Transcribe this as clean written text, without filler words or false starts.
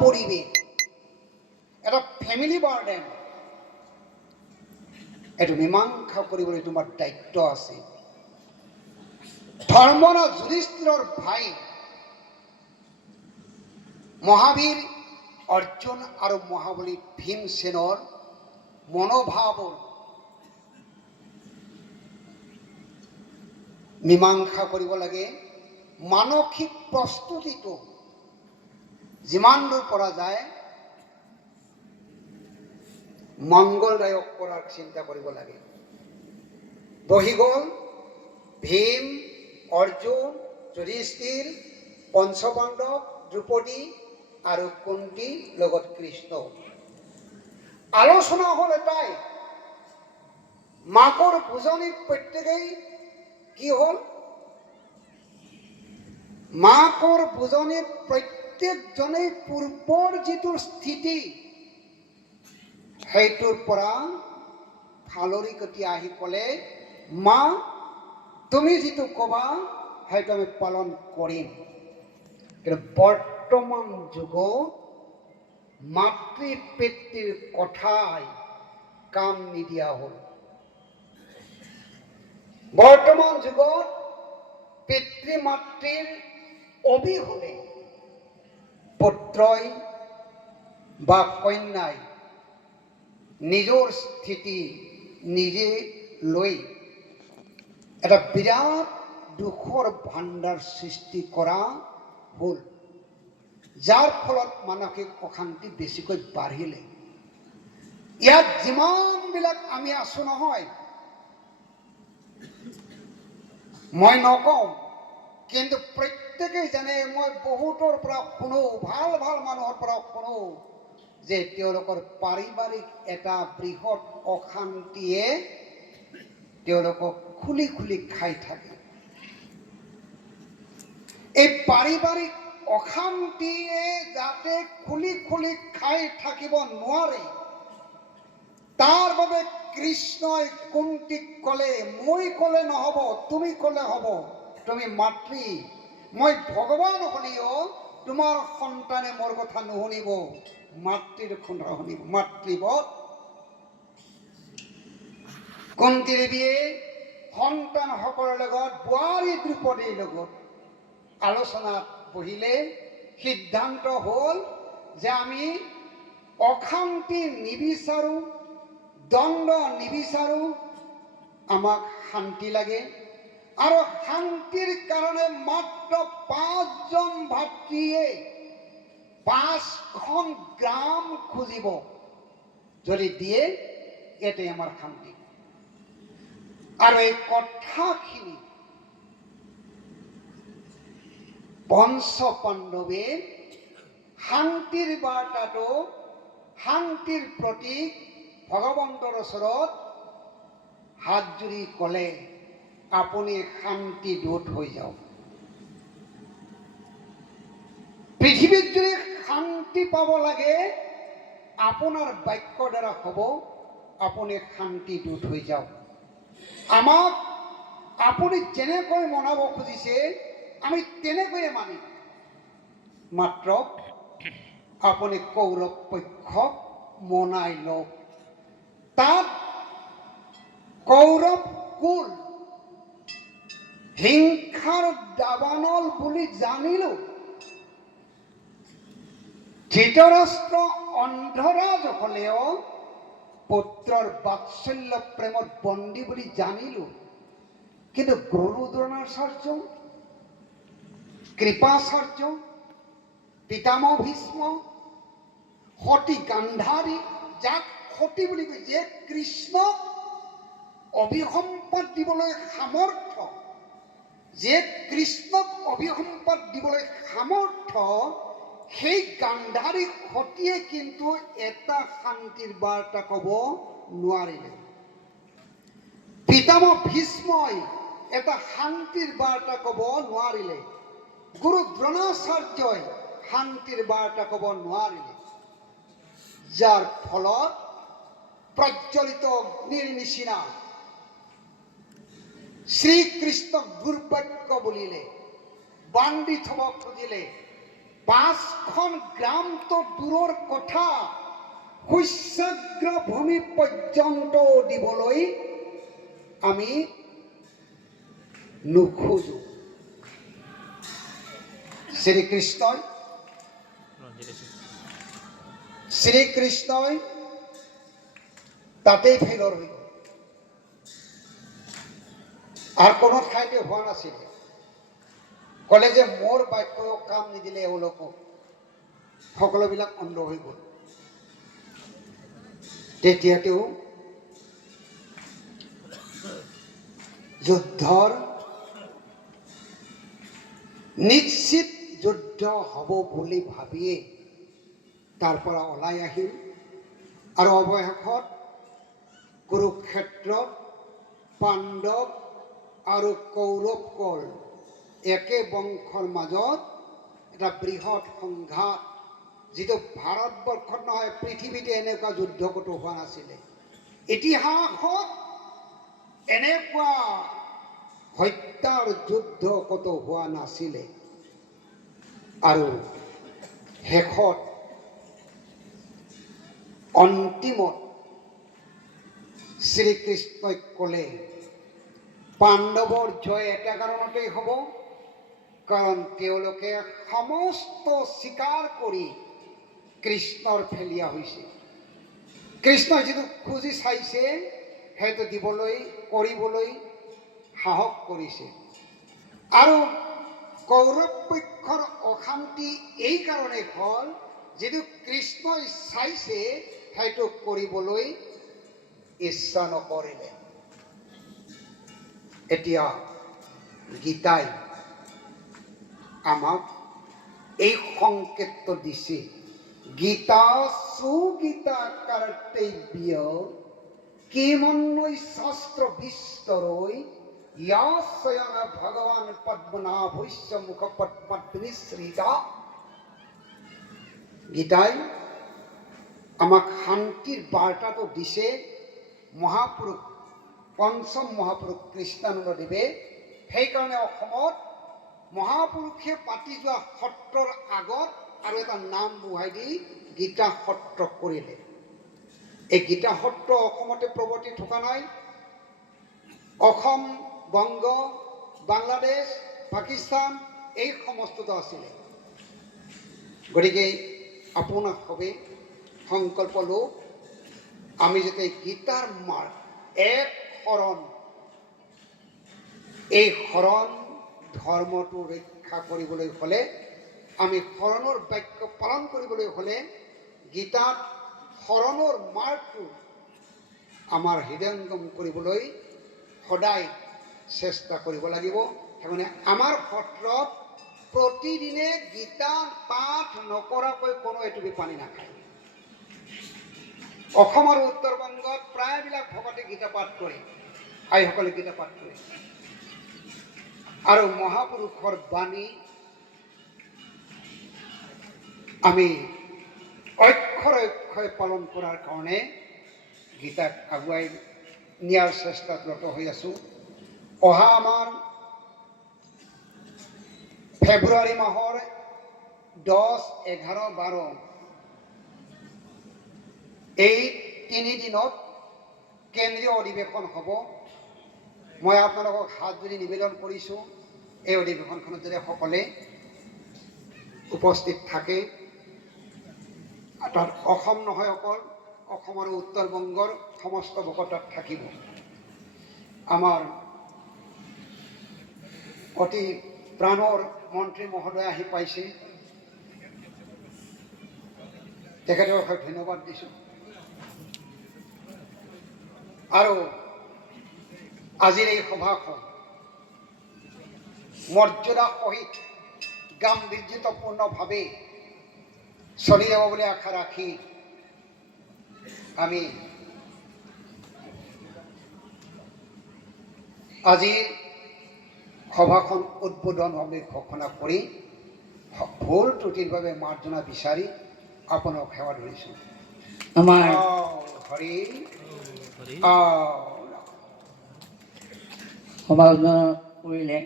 পৰিৱেশ, এটা family burden, এইটো মীমাংসা কৰিবলৈ তোমাৰ দায়িত্ব আছে। ধৰ্মৰাজ যুধিষ্ঠিৰৰ ভাই মহাবীৰ অৰ্জুন আৰু মহাবলী ভীমসেনৰ মনোভাৱৰ মীমাংসা কৰিব লাগে। মানসিক প্ৰস্তুতিটো যিমান দূৰ পৰা যায় মংগলদায়ক কৰাৰ চিন্তা কৰিব লাগে। বহি গ'ল ভীম, অৰ্জুন, যুধিষ্ঠিৰ, পঞ্চপাণ্ডৱ, দ্ৰৌপদী আৰু কুন্তি লগত কৃষ্ণ। আলোচনা হ'ল এটাই, মাকৰ ভোজনীত প্ৰত্যেকেই কি হ'ল, মাকৰ ভোজনীত প্ৰত্যেকজনেই পূৰ্বৰ যিটো স্থিতি সেইটোৰ পৰা ফালৰি কটি আহি ক'লে, মা তুমি যিটো ক'বা সেইটো আমি পালন কৰিম। কিন্তু বৰ্তমান যুগত মাতৃ পিতৃৰ কথাই কাম নিদিয়া হ'ল। বৰ্তমান যুগত পিতৃ মাতৃৰ অবিহনে পুত্ৰই বা কন্যাই নিজৰ স্থিতি নিজে লৈ এটা বিৰাট দুখৰ ভাণ্ডাৰ সৃষ্টি কৰা হ'ল, যাৰ ফলত মানসিক অশান্তি বেছিকৈ বাঢ়িলে। ইয়াত যিমানবিলাক আমি আছো নহয়, মই নকওঁ, কিন্তু প্ৰত্যেকেই জানে, মই বহুতৰ পৰা শুনো, ভাল ভাল মানুহৰ পৰা শুনো যে তেওঁলোকৰ পাৰিবাৰিক এটা বৃহৎ অশান্তিয়ে তেওঁলোকক খুলি খুলি খাই থাকে। এই পাৰিবাৰিক অশান্তিয়ে যাতে খুলি খুলি খাই থাকিব নোৱাৰে, তাৰ বাবে কৃষ্ণই কুন্তিক ক'লে, মই ক'লে নহ'ব, তুমি ক'লে হ'ব। তুমি মাতৃ, মই ভগৱান হ'লেও তোমাৰ সন্তানে মোৰ কথা নুশুনিব, মাতৃৰ কথা শুনিব। মাতৃবধ। কুন্তি দেৱীয়ে সন্তানসকলৰ লগত, বোৱাৰী দ্ৰৌপদীৰ লগত আলোচনাত বহিলে। সিদ্ধান্ত হ'ল যে আমি অশান্তি নিবিচাৰো, দ্বন্দ্ব নিবিচাৰো, আমাক শান্তি লাগে। আৰু শান্তিৰ কাৰণে মাত্ৰ 5জন ভাতৃয়ে 5খন গ্ৰাম খুজিব, যদি দিয়ে এটাই আমাৰ শান্তি। আৰু এই কথাখিনি পঞ্চপাণ্ডৱে শান্তিৰ বাৰ্তাটো, শান্তিৰ প্ৰতীক ভগৱন্তৰ ওচৰত হাত জুৰি ক'লে, আপুনি শান্তি দূত হৈ যাওক। পৃথিৱীত যদি শান্তি পাব লাগে আপোনাৰ বাক্যৰ দ্বাৰা হ'ব, আপুনি শান্তি দূত হৈ যাওক। আমাক আপুনি যেনেকৈ মনাব খুজিছে আমি তেনেকৈয়ে মানিম, মাত্ৰ আপুনি কৌৰৱ পক্ষক মনাই লওক। তাত কৌৰৱ কুল হিংসাৰ দাবানল বুলি জানিলো, ধৃতৰাষ্ট্ৰ অন্ধৰাজ হ'লেও পুত্ৰৰ বাৎসল্য প্ৰেমত বন্দী বুলি জানিলো, কিন্তু গুৰু দ্ৰোণাচাৰ্য, কৃপাচাৰ্য, পিতামহ ভীষ্ম, সতী গান্ধাৰী, যাক সতী বুলি কয়, যে কৃষ্ণক অভিসম্পাত দিবলৈ সামৰ্থ্য, যে কৃষ্ণক অভিসম্পাত দিবলৈ সামৰ্থ্য, সেই গান্ধাৰী সতীয়ে কিন্তু এটা শান্তিৰ বাৰ্তা ক'ব নোৱাৰিলে। পিতামহ ভীষ্মই এটা শান্তিৰ বাৰ্তা ক'ব নোৱাৰিলে। গুৰু দ্ৰোণাচাৰ্যই শান্তিৰ বাৰ্তা ক'ব নোৱাৰিলে, যাৰ ফলত প্ৰজ্বলিত অগ্নিৰ নিচিনা শ্ৰীকৃষ্ণক দুৰ্ভাগ্য বুলিলে, বান্ধি থব খুজিলে, 5খন গ্ৰামটো দূৰৰ কথা শস্যাগ্ৰ ভূমি পৰ্যন্ত দিবলৈ আমি নোখোজো। শ্ৰীকৃষ্ণই তাতেই ফেলৰ হৈ গ'ল, আৰু কোনো ঠাইতে হোৱা নাছিলে। ক'লে যে মোৰ বাক্যও কাম নিদিলে এওঁলোকক, সকলোবিলাক অন্ধ হৈ গ'ল। তেতিয়া তেওঁ যুদ্ধৰ নিশ্চিত যুদ্ধ হ'ব বুলি ভাবিয়ে তাৰ পৰা ওলাই আহিল, আৰু অৱশেষত কুৰুক্ষেত্ৰত পাণ্ডৱ আৰু কৌৰৱৰ একে বংশৰ মাজত এটা বৃহৎ সংঘাত, যিটো ভাৰতবৰ্ষত নহয় পৃথিৱীতে এনেকুৱা যুদ্ধ ক'তো হোৱা নাছিলে। ইতিহাসত এনেকুৱা হত্যাৰ যুদ্ধ ক'তো হোৱা নাছিলে। আৰু শেষত অন্তিমত শ্ৰীকৃষ্ণই ক'লে পাণ্ডৱৰ জয় এটা কাৰণতেই হ'ব, কাৰণ তেওঁলোকে সমস্ত স্বীকাৰ কৰি কৃষ্ণৰ ফেলিয়া হৈছে। কৃষ্ণই যিটো খুজি চাইছে সেইটো দিবলৈ কৰিবলৈ সাহস কৰিছে। আৰু কৌৰৱ পক্ষৰ অশান্তি এই কাৰণেই হ'ল, যিটো কৃষ্ণই চাইছে সেইটো কৰিবলৈ ইচ্ছা নকৰিলে। এতিয়া গীতাই আমাক এই সংকেতটো দিছে, গীতা সুগীতা কৰ্তব্য কিমন্বৈ শাস্ত্ৰ বিস্তৰৈ ইয়া স্বয়ং ভগৱান পদ্মনাভস্য মুখপদ্মনিঃসৃতা। গীতাই আমাক শান্তিৰ বাৰ্তাটো দিছে। মহাপুৰুষ পঞ্চম মহাপুৰুষ কৃষ্ণানন্দদেৱে সেইকাৰণে অসমত মহাপুৰুষে পাতি যোৱা সত্ৰৰ আগত আৰু এটা নাম বহাই দি গীতা সত্ৰ কৰিলে। এই গীতা সত্ৰ অসমতে প্ৰৱৰ্তি থকা নাই। অসম, বংগ, বাংলাদেশ, পাকিস্তান এই সমস্তটো আছিলে। গতিকে আপোনাক সবে সংকল্প লওঁ, আমি যাতে গীতাৰ মাৰ্গ এক শৰণ, এই শৰণ ধৰ্মটো ৰক্ষা কৰিবলৈ হ'লে, আমি শৰণৰ বাক্য পালন কৰিবলৈ হ'লে গীতাত শৰণৰ মাৰ্গটো আমাৰ হৃদয়ংগম কৰিবলৈ সদায় চেষ্টা কৰিব লাগিব। সেইকাৰণে আমাৰ সত্ৰত প্ৰতিদিনে গীতা পাঠ নকৰাকৈ কোনো এটুপি পানী নাখায়। অসম আৰু উত্তৰ বংগত প্ৰায়বিলাক ভকতে গীতা পাঠ কৰে, আইসকলে গীতা পাঠ কৰে। আৰু মহাপুৰুষৰ বাণী আমি অক্ষৰে অক্ষৰে পালন কৰাৰ কাৰণে গীতাক আগুৱাই নিয়াৰ চেষ্টাত ৰত হৈ আছোঁ। অহা আমাৰ ফেব্ৰুৱাৰী মাহৰ 10, 11, 12 এই 3 দিনত কেন্দ্ৰীয় অধিৱেশন হ'ব। মই আপোনালোকক হাত জোৰি নিবেদন কৰিছোঁ, এই অধিৱেশনখনত যাতে সকলে উপস্থিত থাকে। তাত অসম নহয়, অকল অসম আৰু উত্তৰ বংগৰ সমস্ত ভকত তাত থাকিব। আমাৰ অতি প্ৰাণৰ মন্ত্ৰী মহোদয় আহি পাইছে, তেখেতক ধন্যবাদ দিছোঁ। আৰু আজিৰ এই সভাখন মৰ্যাদা সহিত গাম্ভীৰ্যপূৰ্ণভাৱে চলি যাব বুলি আশা ৰাখি আমি আজিৰ সভাখন উদ্বোধনভাৱে ঘোষণা কৰি ভুল ত্ৰুটিৰ বাবে মাৰ্জনা বিচাৰি আপোনাক সেৱা ধৰিছোঁ। আমাৰ হৰি সভা উদ্বোধন কৰিলে